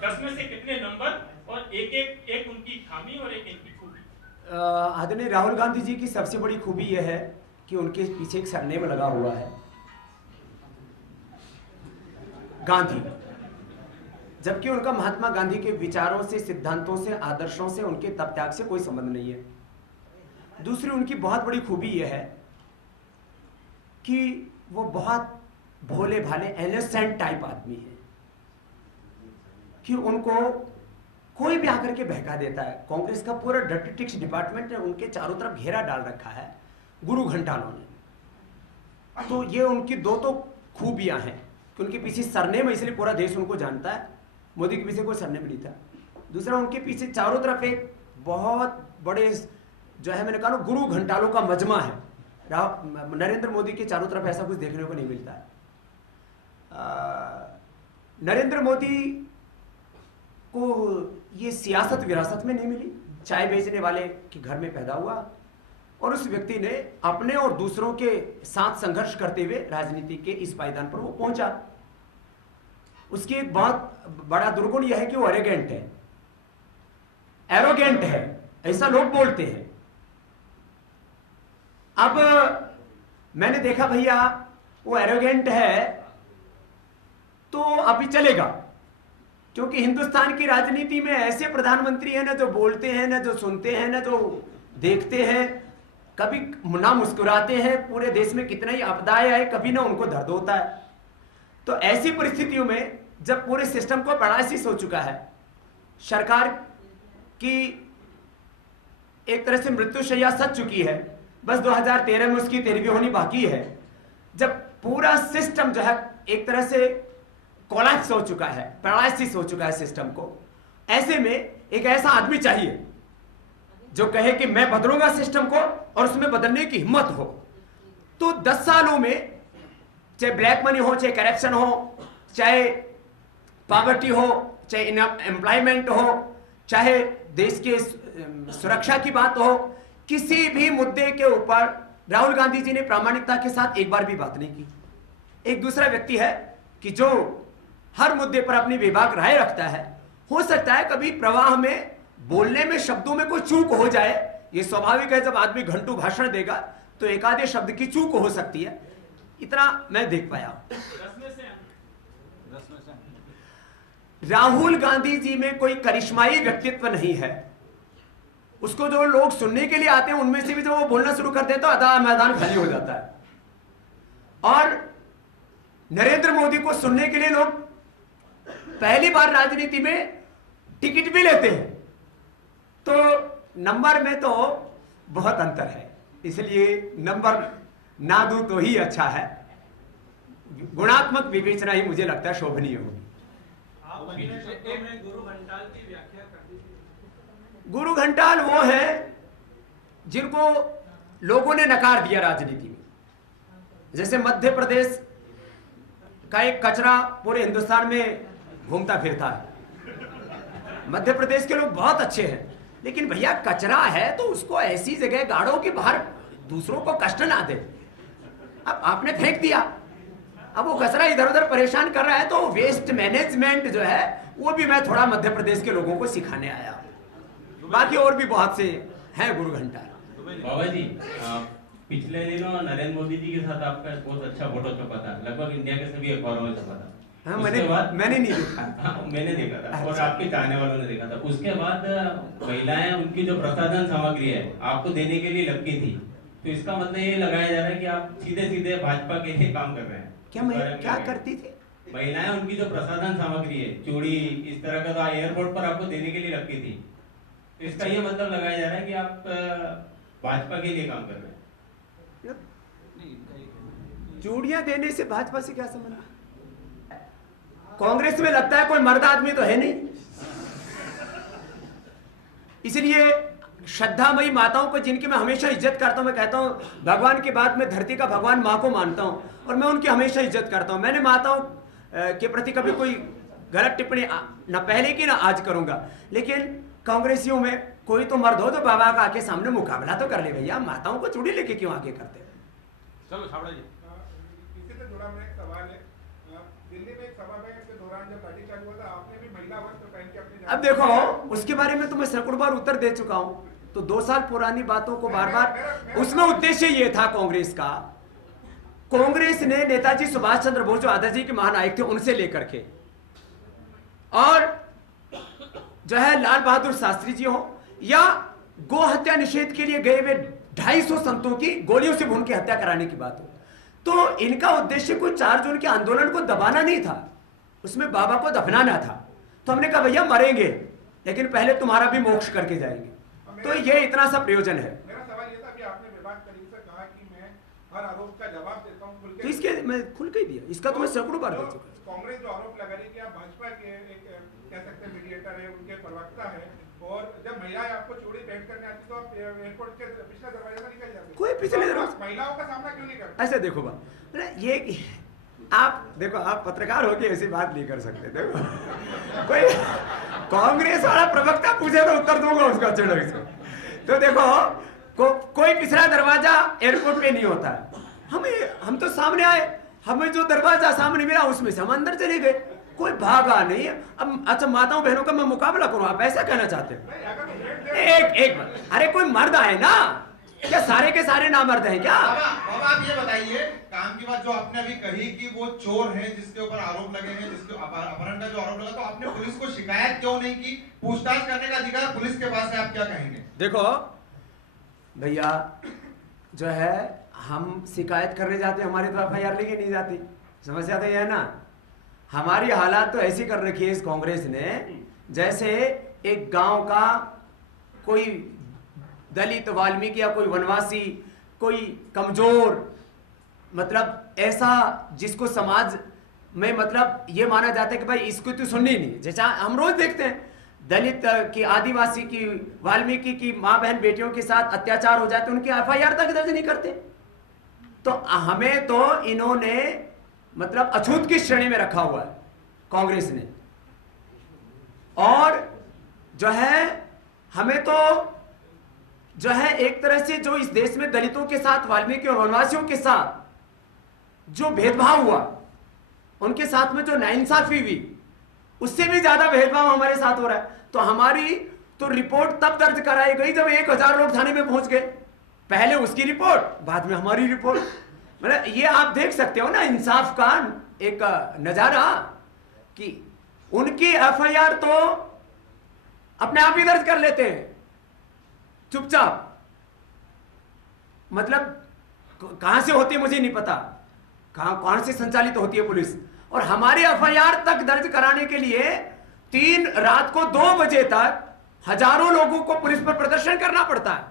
10 में से कितने नंबर और एक उनकी खामी और एक इनकी खूबी? आदरणीय राहुल गांधी जी की सबसे बड़ी खूबी यह है कि उनके पीछे एक सरनेम लगा हुआ है, गांधी। जबकि उनका महात्मा गांधी के विचारों से, सिद्धांतों से, आदर्शों से, उनके तप त्याग से कोई संबंध नहीं है। दूसरी उनकी बहुत बड़ी खूबी यह है कि वो बहुत भोले भाले इनोसेंट टाइप आदमी है, कि उनको कोई भी आकर के बहका देता है। कांग्रेस का पूरा डर्टी डिपार्टमेंट ने उनके चारों तरफ घेरा डाल रखा है गुरु घंटालों ने। तो ये उनकी दो तो खूबियां हैं कि उनके पीछे सरनेम, इसलिए पूरा देश उनको जानता है। मोदी के पीछे कोई सरनेम नहीं था। दूसरा, उनके पीछे चारों तरफ एक बहुत बड़े जो है, मैंने कहा ना, गुरु घंटालों का मजमा है। नरेंद्र मोदी के चारों तरफ ऐसा कुछ देखने को नहीं मिलता है। नरेंद्र मोदी को ये सियासत विरासत में नहीं मिली। चाय बेचने वाले के घर में पैदा हुआ और उस व्यक्ति ने अपने और दूसरों के साथ संघर्ष करते हुए राजनीति के इस पायदान पर वो पहुंचा। उसकी एक बहुत बड़ा दुर्गुण यह है कि वो एरोगेंट है, एरोगेंट है, ऐसा लोग बोलते हैं। अब मैंने देखा भैया वो एरोगेंट है तो अभी चलेगा, क्योंकि हिंदुस्तान की राजनीति में ऐसे प्रधानमंत्री हैं ना जो बोलते हैं, ना जो सुनते हैं, ना जो देखते हैं, कभी ना मुस्कुराते हैं। पूरे देश में कितना ही आपदाएं आए, कभी ना उनको दर्द होता है। तो ऐसी परिस्थितियों में जब पूरे सिस्टम को पैरालिसिस हो चुका है, सरकार की एक तरह से मृत्युशैया सज चुकी है, बस 2013 में उसकी 13वीं होनी बाकी है, जब पूरा सिस्टम जो है एक तरह से कोलैप्स हो चुका है, पैरालिसिस हो चुका है सिस्टम को, ऐसे में एक ऐसा आदमी चाहिए जो कहे कि मैं बदलूंगा सिस्टम को और उसमें बदलने की हिम्मत हो। तो 10 सालों में चाहे ब्लैक मनी हो, चाहे करप्शन हो, चाहे पॉवर्टी हो, चाहे एम्प्लॉयमेंट हो, चाहे देश के सुरक्षा की बात हो, किसी भी मुद्दे के ऊपर राहुल गांधी जी ने प्रामाणिकता के साथ एक बार भी बात नहीं की। एक दूसरा व्यक्ति है कि जो हर मुद्दे पर अपनी बेबाक राय रखता है। हो सकता है कभी प्रवाह में, बोलने में, शब्दों में कोई चूक हो जाए, ये स्वाभाविक है। जब आदमी घंटों भाषण देगा तो एक आधे शब्द की चूक हो सकती है, इतना मैं देख पाया। राहुल गांधी जी में कोई करिश्माई व्यक्तित्व नहीं है। उसको जो लोग सुनने के लिए आते हैं उनमें से भी जब वो बोलना शुरू कर देते तो आधा मैदान खाली हो जाता है। और नरेंद्र मोदी को सुनने के लिए लोग पहली बार राजनीति में टिकट भी लेते हैं। तो नंबर में तो बहुत अंतर है, इसलिए नंबर ना दूं तो ही अच्छा है। गुणात्मक विवेचना ही मुझे लगता है शोभनीय होगी। गुरु घंटाल की व्याख्या कर दीजिए। गुरु घंटाल वो है जिनको लोगों ने नकार दिया राजनीति में। जैसे मध्य प्रदेश का एक कचरा पूरे हिंदुस्तान में घूमता फिरता है। मध्य प्रदेश के लोग बहुत अच्छे हैं, लेकिन भैया कचरा है तो उसको ऐसी जगह गाड़ो कि बाहर दूसरों को कष्ट ना दे। अब आपने फेंक दिया, अब वो कचरा इधर उधर परेशान कर रहा है, तो वेस्ट मैनेजमेंट जो है वो भी मैं थोड़ा मध्य प्रदेश के लोगों को सिखाने आया। बाकी और भी बहुत से हैं गुरु घंटाल। बाबा जी, पिछले दिनों नरेंद्र मोदी जी के साथ आपका बहुत अच्छा फोटो छपा था, लगभग इंडिया के सभी अखबारों में छपा था। हाँ, मैंने नहीं देखा। हाँ, मैंने देखा था। अच्छा। और आपके चाहने वालों ने देखा था। उसके बाद महिलाएं उनकी जो प्रसाधन सामग्री है आपको देने के लिए लपकी थी, तो इसका मतलब ये लगाया जा रहा है कि आप सीधे सीधे भाजपा के लिए काम कर रहे हैं। क्या करती थी महिलाएं? उनकी जो प्रसाधन सामग्री है, चूड़ी, इस तरह का, तो एयरपोर्ट पर आपको देने के लिए लपकी थी। तो इसका ये मतलब लगाया जा रहा है कि आप भाजपा के लिए काम कर रहे हैं। चूड़ियां देने से भाजपा से क्या संबंध? कांग्रेस में लगता है कोई मर्द आदमी तो है नहीं, इसलिए श्रद्धामयी माताओं को, जिनकी मैं हमेशा इज्जत करता हूं, मैं कहता हूं भगवान के बाद में धरती का भगवान मां को मानता हूं और मैं उनकी हमेशा इज्जत करता हूं। मैंने माताओं के प्रति कभी कोई गलत टिप्पणी ना पहले की ना आज करूंगा, लेकिन कांग्रेसियों में कोई तो मर्द हो तो बाबा का आके सामने मुकाबला तो कर ले भैया। माताओं को चूड़ी लेके क्यों आगे करते? चलो छाबड़ा जी। इसी से जुड़ा मेरा एक सवाल है। दिल्ली में सभा में के दौरान जब लाठीचार्ज हुआ था, आपने भी महिला वस्त्र पहन के अपनी अब देखो, उसके बारे में तो मैं सैकड़ों बार उत्तर दे चुका हूं। तो 2 साल पुरानी बातों को बार बार, उसमें उद्देश्य ये था कांग्रेस का, कांग्रेस ने नेताजी सुभाष चंद्र बोस जो आजादी के महानायक थे उनसे लेकर के, और जो है लाल बहादुर शास्त्री जी हो, या गो हत्या निषेध के लिए गए हुए 250 संतों की गोलियों से भून के हत्या कराने की बात हो, तो इनका उद्देश्य कोई 4 जून के आंदोलन को दबाना नहीं था, उसमें बाबा को दफनाना था। तो हमने कहा भैया मरेंगे, लेकिन पहले तुम्हारा भी मोक्ष करके जाएंगे। तो ये इतना सा प्रयोजन है। मेरा सवाल ये था कि आपने विभाग तरीके से कहा कि मैं हर आरोप का जवाब देता हूं खुल के, तो इसके मैं खुल के ही दिया, इसका तो मैं सैकड़ों बार दे चुका। कांग्रेस जो आरोप लगा रही है कि आप भाजपा के एक कह सकते हैं मीडिएटर है, उनके प्रवक्ता है, और जब महिलाएं आपको चूड़ी भेंट करने आती तो आप एयरपोर्ट के पिछले दरवाजे से निकल जाते, कोई पिछले तो दरवाजे, महिलाओं का सामना क्यों नहीं करते? ऐसे देखो बात, ये आप देखो, आप पत्रकार होके ऐसी बात नहीं कर सकते। देखो कोई कांग्रेस वाला प्रवक्ता पूछे तो उत्तर दूंगा उसका, चलो इसको। तो देखो कोई पिछला दरवाजा एयरपोर्ट पे नहीं होता है। हम तो सामने आए, हमें जो दरवाजा सामने मिला उसमें से हम अंदर चले गए, कोई भागा नहीं। अब अच्छा, माताओं बहनों का मैं मुकाबला करूं, आप ऐसा कहना चाहते हो? एक मिनट, अरे कोई मर्द आए ना, क्या सारे के सारे नामर्द हैं क्या? बाबा आप ये बताइए, काम की बात जो आपने अभी कही कि वो चोर है जिसके ऊपर आरोप लगे हैं, जिसके अपहरण का जो आरोप लगा, तो आपने पुलिस को शिकायत क्यों नहीं की? पूछताछ करने का अधिकार पुलिस के पास है, आप क्या कहेंगे? देखो भैया, जो है हम शिकायत करने जाते, हमारे तो FIR लेके नहीं जाती। समस्या तो यह है ना, हमारी हालात तो ऐसी कर रखी है इस कांग्रेस ने, जैसे एक गांव का कोई दलित, वाल्मीकि या कोई वनवासी, कोई कमजोर, मतलब ऐसा जिसको समाज में मतलब ये माना जाता है कि भाई इसको तो सुननी नहीं। जैसा हम रोज देखते हैं, दलित की, आदिवासी की, वाल्मीकि की माँ बहन बेटियों के साथ अत्याचार हो जाते, उनकी FIR तक दर्ज नहीं करते। तो हमें तो इन्होंने मतलब अछूत की श्रेणी में रखा हुआ है कांग्रेस ने, और जो है हमें तो जो है एक तरह से जो इस देश में दलितों के साथ, वाल्मीकि और वनवासियों के साथ जो भेदभाव हुआ, उनके साथ में जो नाइंसाफी हुई, उससे भी ज्यादा भेदभाव हमारे साथ हो रहा है। तो हमारी तो रिपोर्ट तब दर्ज कराई गई जब 1000 लोग थाने में पहुंच गए। पहले उसकी रिपोर्ट, बाद में हमारी रिपोर्ट। मतलब ये आप देख सकते हो ना इंसाफ का एक नजारा, कि उनकी FIR तो अपने आप ही दर्ज कर लेते हैं चुपचाप। मतलब कहां से होती है मुझे नहीं पता, कहां से संचालित होती है पुलिस, और हमारी FIR तक दर्ज कराने के लिए रात को 2 बजे तक हजारों लोगों को पुलिस पर प्रदर्शन करना पड़ता है।